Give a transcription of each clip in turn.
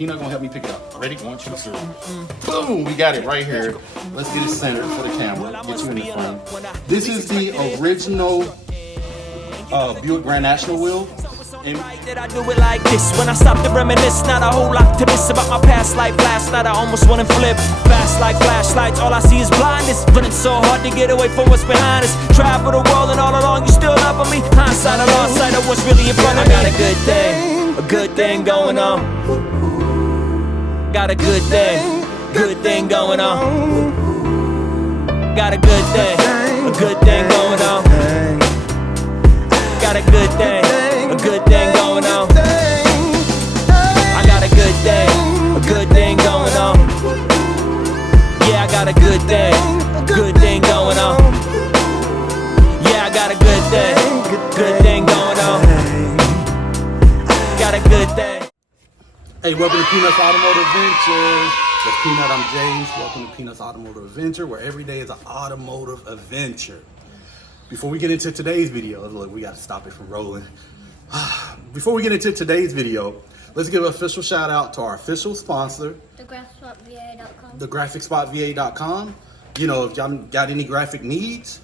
Peanut gonna help me pick it up. Ready? 1, 2, 3. Boom! We got it right here. Let's get it centered for the camera. Get you in the frame. This is the original Buick Grand National wheel. That I do it like this. When I stop to reminisce, not a whole lot to miss about my past life. Last night I almost went and flipped. Fast like flashlights, all I see is blindness. Running so hard to get away from what's behind us. Travel the world and all along you still loving me. Hindsight, I lost sight of what's really in front of me. I got a good thing going on. Got a good thing going on. Got a good thing going on. Got a good thing going on. I got a good thing going on. Yeah, I got a good thing going on. Yeah, I got a good thing going on. Got a good thing. Hey, welcome to Peanuts Automotive Adventures. With Peanut, I'm James. Welcome to Peanuts Automotive Adventure, where every day is an automotive adventure. Before we get into today's video, look, we got to stop it from rolling. Before we get into today's video, let's give an official shout out to our official sponsor, thegraphicspotva.com. You know, if y'all got any graphic needs,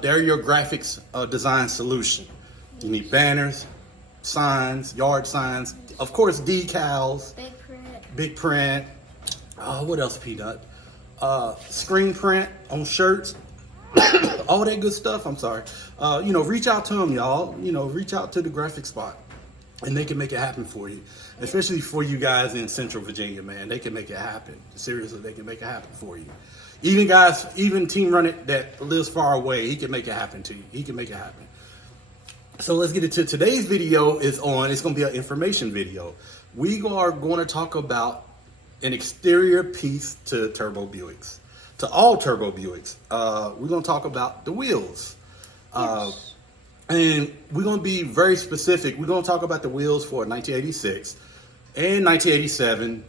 they're your graphics design solution. You need banners, signs, yard signs, of course decals, big print. What else, Peanut? Screen print on shirts. All that good stuff. I'm sorry. You know, reach out to them, y'all. You know, reach out to the Graphic Spot, and they can make it happen for you. Especially for you guys in Central Virginia, man. They can make it happen. Seriously, they can make it happen for you. Even Team Run It that lives far away, he can make it happen to you. He can make it happen. So let's get into today's video. It's going to be an information video. We are going to talk about an exterior piece to turbo Buicks. To all turbo Buicks, we're going to talk about the wheels. Yes. And we're going to be very specific. We're going to talk about the wheels for 1986 and 1987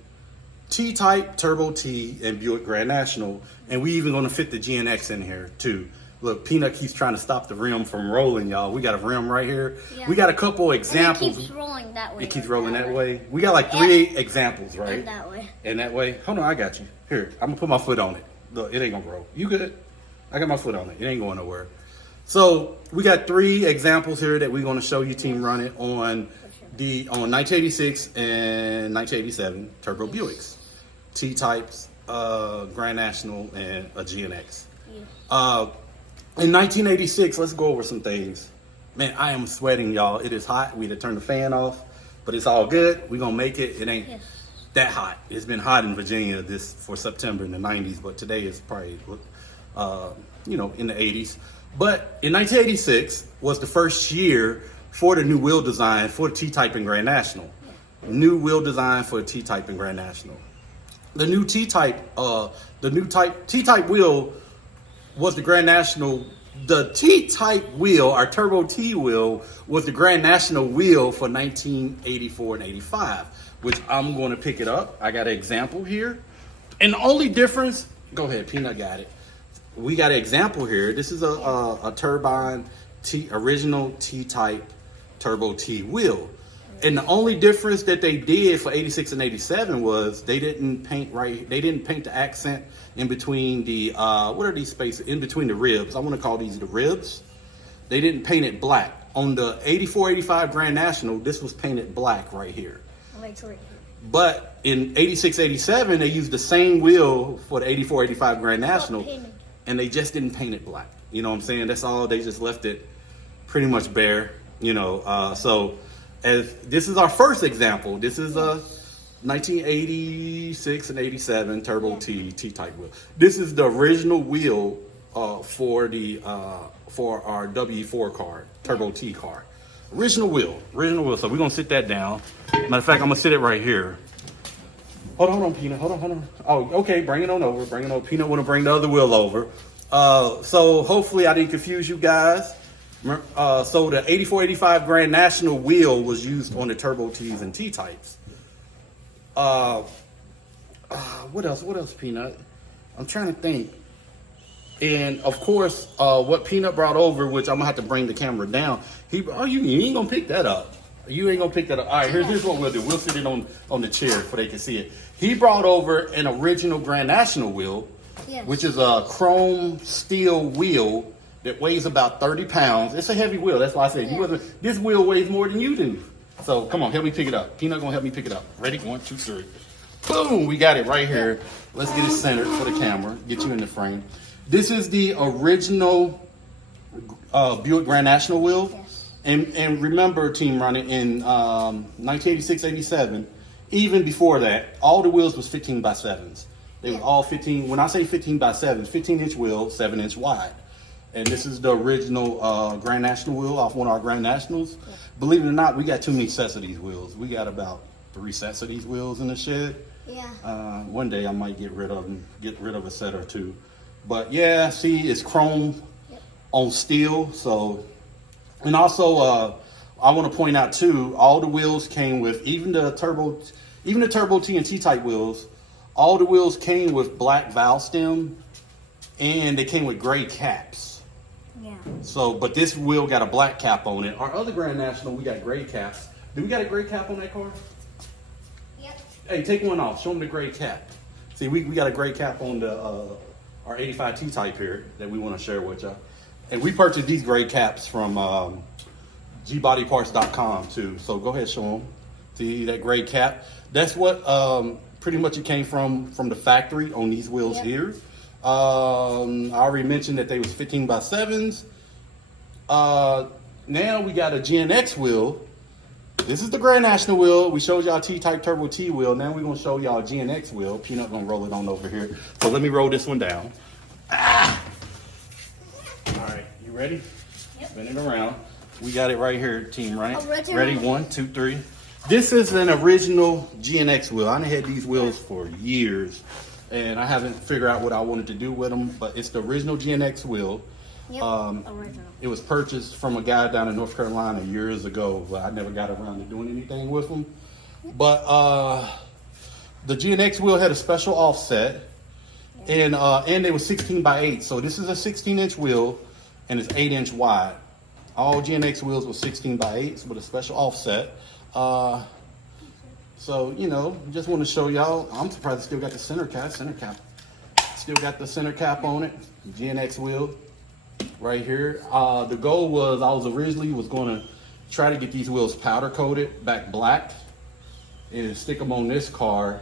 T-Type, Turbo T, and Buick Grand National. And we even going to fit the GNX in here too. Look, Peanut keeps trying to stop the rim from rolling, y'all. We got a rim right here. Yeah. We got a couple examples. And it keeps rolling that way. It keeps rolling that way. We got like 3 examples, right? And that way. And that way. Hold on, I got you. Here, I'm going to put my foot on it. Look, it ain't gonna roll. You good? I got my foot on it. It ain't going nowhere. So we got 3 examples here that we're gonna show you Team Run It on 1986 and 1987 Turbo Buicks, T-Types, Grand National, and a GNX. Yeah. In 1986, let's go over some things. Man, I am sweating, y'all. It is hot. We had to turn the fan off, but it's all good. We're gonna make it. It ain't that hot. It's been hot in Virginia for September in the 90s, but today is probably, you know, in the 80s. But in 1986 was the first year for the new wheel design for the T-Type and Grand National. New wheel design for the T-Type and Grand National. The new T-Type wheel was the Grand National. The T-Type wheel, our Turbo T wheel, was the Grand National wheel for 1984 and 85. Which I'm going to pick it up. I got an example here. And the only difference, go ahead, Peanut got it. We got an example here. This is a turbine original T-Type Turbo T wheel. And the only difference that they did for 86 and 87 was they didn't paint the accent in between the, what are these spaces? In between the ribs. I want to call these the ribs. They didn't paint it black. On the 84, 85 Grand National, this was painted black right here. But in 86, 87, they used the same wheel for the 84, 85 Grand National, and they just didn't paint it black. You know what I'm saying? That's all. They just left it pretty much bare, you know. So as this is our first example. This is a 1986 and 87 Turbo T-Type wheel. This is the original wheel for our W4 car, Turbo T car. Original wheel. So we're gonna sit that down. Matter of fact, I'm gonna sit it right here. Hold on, Peanut. Hold on. Oh, okay. Bring it on over. Peanut wanna bring the other wheel over. So hopefully I didn't confuse you guys. So the 84, 85 Grand National wheel was used on the Turbo T's and T-Types. What else, Peanut? I'm trying to think. And of course, what Peanut brought over, which I'm gonna have to bring the camera down. You ain't gonna pick that up. You ain't gonna pick that up. All right, here's what we'll do. We'll sit it on the chair so they can see it. He brought over an original Grand National wheel, which is a chrome steel wheel that weighs about 30 pounds. It's a heavy wheel. That's why I said this wheel weighs more than you do. So come on, help me pick it up. Peanut gonna help me pick it up. Ready? 1, 2, 3. Boom! We got it right here. Let's get it centered for the camera. Get you in the frame. This is the original Buick Grand National wheel. And remember, Team Running, in 1986, 87, even before that, all the wheels was 15 by 7s. They were all 15. When I say 15 by 7s, 15-inch wheel, 7-inch wide. And this is the original Grand National wheel off one of our Grand Nationals. Believe it or not, we got too many sets of these wheels. We got about 3 sets of these wheels in the shed. One day I might get rid of them, get rid of a set or 2. But yeah, see, it's chrome on steel. So, and also I want to point out too, all the wheels came with, even the turbo TNT type wheels, all the wheels came with black valve stem, and they came with gray caps. So, but this wheel got a black cap on it. Our other Grand National, we got gray caps. Do we got a gray cap on that car? Hey, take one off. Show them the gray cap. See, we got a gray cap on the our 85T type here that we want to share with y'all. And we purchased these gray caps from gbodyparts.com too. So go ahead, show them. See that gray cap? That's what pretty much it came from the factory on these wheels here. I already mentioned that they was 15 by 7s. Now we got a GNX wheel. This is the Grand National wheel. We showed y'all T-type Turbo T wheel. Now we're gonna show y'all GNX wheel. Peanut gonna roll it on over here. So let me roll this one down. All right, you ready? Spin it around. We got it right here, Team Right. Ready? 1, 2, 3. This is an original GNX wheel. I had these wheels for years, and I haven't figured out what I wanted to do with them. But it's the original GNX wheel. Original. It was purchased from a guy down in North Carolina years ago, but I never got around to doing anything with them. But the GNX wheel had a special offset, and they were 16 by 8. So this is a 16-inch wheel, and it's 8-inch wide. All GNX wheels were 16 by 8s with a special offset. So you know, just want to show y'all. I'm surprised it still got the center cap. Still got the center cap on it. GNX wheel. Right here. The goal was I was originally going to try to get these wheels powder coated back black and stick them on this car,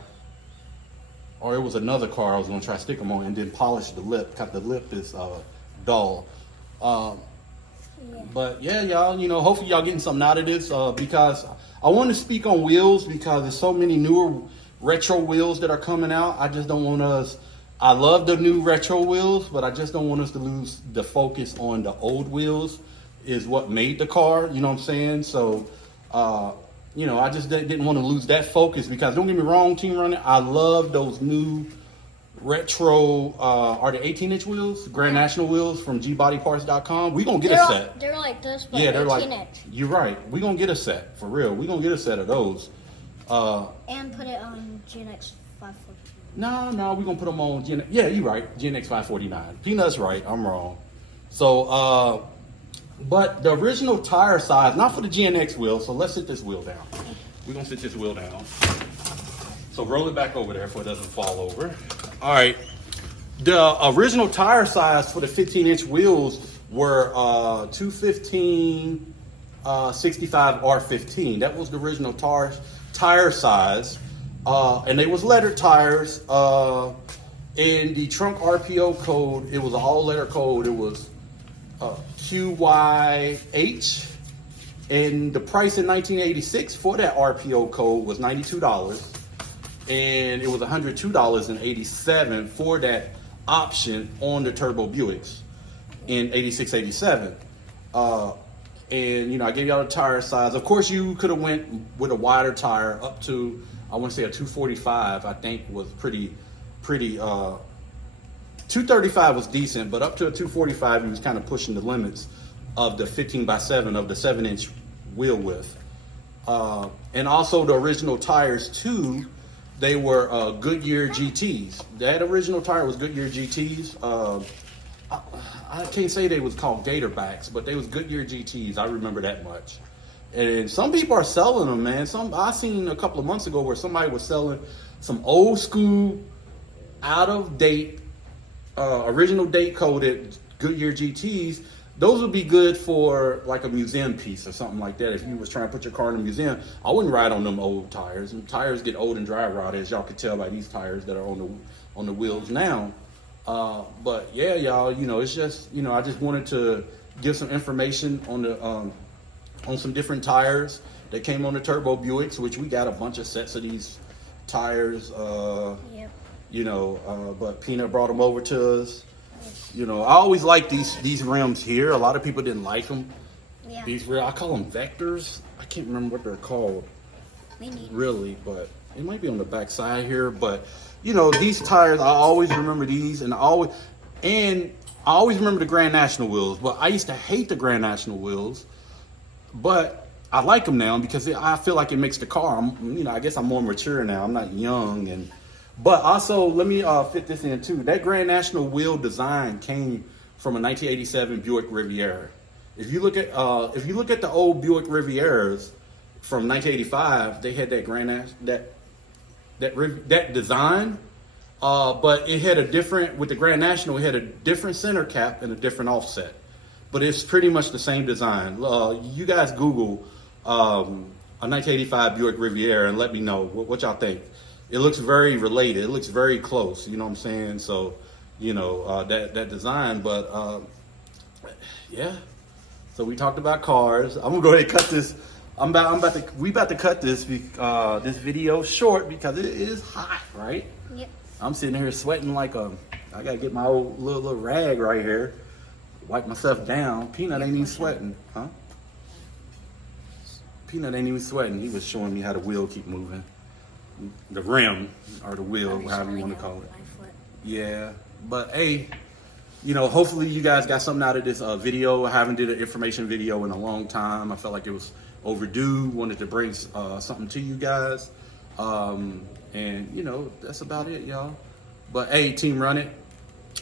or it was another car I was going to try to stick them on, and then polish the lip because the lip is dull. But yeah, y'all, you know, hopefully y'all getting something out of this because I want to speak on wheels because there's so many newer retro wheels that are coming out. I just don't want us. I love the new retro wheels, but I just don't want us to lose the focus on the old wheels is what made the car, you know what I'm saying? So, you know, I just didn't want to lose that focus because don't get me wrong, Team Running, I love those new retro, are they 18-inch wheels? Grand National wheels from gbody.parts.com. We're going to get a set. They're like this, but yeah, they're 18 like, inch. You're right. We're going to get a set, for real. We're going to get a set of those. And put it on GNX 540. No, we're going to put them on GNX. Yeah, you're right. GNX 549. Peanut's right. I'm wrong. So, but the original tire size, not for the GNX wheel, so let's sit this wheel down. We're going to sit this wheel down. So roll it back over there so it doesn't fall over. All right. The original tire size for the 15-inch wheels were 215 65 R15. That was the original tire size. And they was letter tires. In the trunk RPO code, it was an all letter code. It was QYH. And the price in 1986 for that RPO code was $92. And it was $102.87 for that option on the Turbo Buicks in 86, 87. And, you know, I gave y'all the tire size. Of course, you could have went with a wider tire up to, I want to say a 245, I think was pretty, 235 was decent, but up to a 245, he was kind of pushing the limits of the 15x7 of the 7-inch wheel width. And also the original tires too, they were Goodyear GTs. That original tire was Goodyear GTs. I can't say they was called Gatorbacks, but they was Goodyear GTs. I remember that much. And some people are selling them, man. I seen a couple of months ago where somebody was selling some old school, out of date, original date coded Goodyear GTs. Those would be good for like a museum piece or something like that. If you was trying to put your car in a museum, I wouldn't ride on them old tires. And tires get old and dry rotted, as y'all could tell by these tires that are on the wheels now. But yeah, y'all, you know, it's just, you know, I just wanted to give some information on the on some different tires that came on the Turbo Buicks, which we got a bunch of sets of these tires. Yep. You know, but Peanut brought them over to us. You know, I always like these rims here. A lot of people didn't like them. Yeah. These I call them vectors. I can't remember what they're called. Me neither. Really, but it might be on the back side here. But you know, these tires, I always remember these, and I always remember the Grand National wheels. But I used to hate the Grand National wheels, but I like them now because I feel like it makes the car. You know, I guess I'm more mature now. I'm not young, but also let me fit this in too. That Grand National wheel design came from a 1987 Buick Riviera. If you look at the old Buick Rivieras from 1985, they had that that design, but it had a different, with the Grand National, it had a different center cap and a different offset. But it's pretty much the same design. You guys Google a 1985 Buick Riviera and let me know what y'all think. It looks very related. It looks very close. You know what I'm saying? So, you know, that design. But yeah. So we talked about cars. I'm gonna go ahead and cut this. We about to cut this this video short because it is hot, right? Yep. I'm sitting here sweating like I gotta get my old little rag right here, wipe myself down. Peanut ain't even sweating, huh? Peanut ain't even sweating. He was showing me how the wheel keep moving, the rim or the wheel, however you want to call it. Yeah, but hey, you know, hopefully you guys got something out of this video. I haven't did an information video in a long time. I felt like it was overdue. Wanted to bring something to you guys, and you know, that's about it, y'all. But hey, team, run it.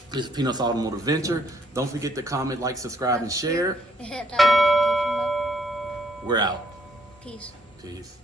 This is Peanuts Automotive Adventure. Don't forget to comment, like, subscribe, and share. Hit that notification bell. We're out. Peace. Peace.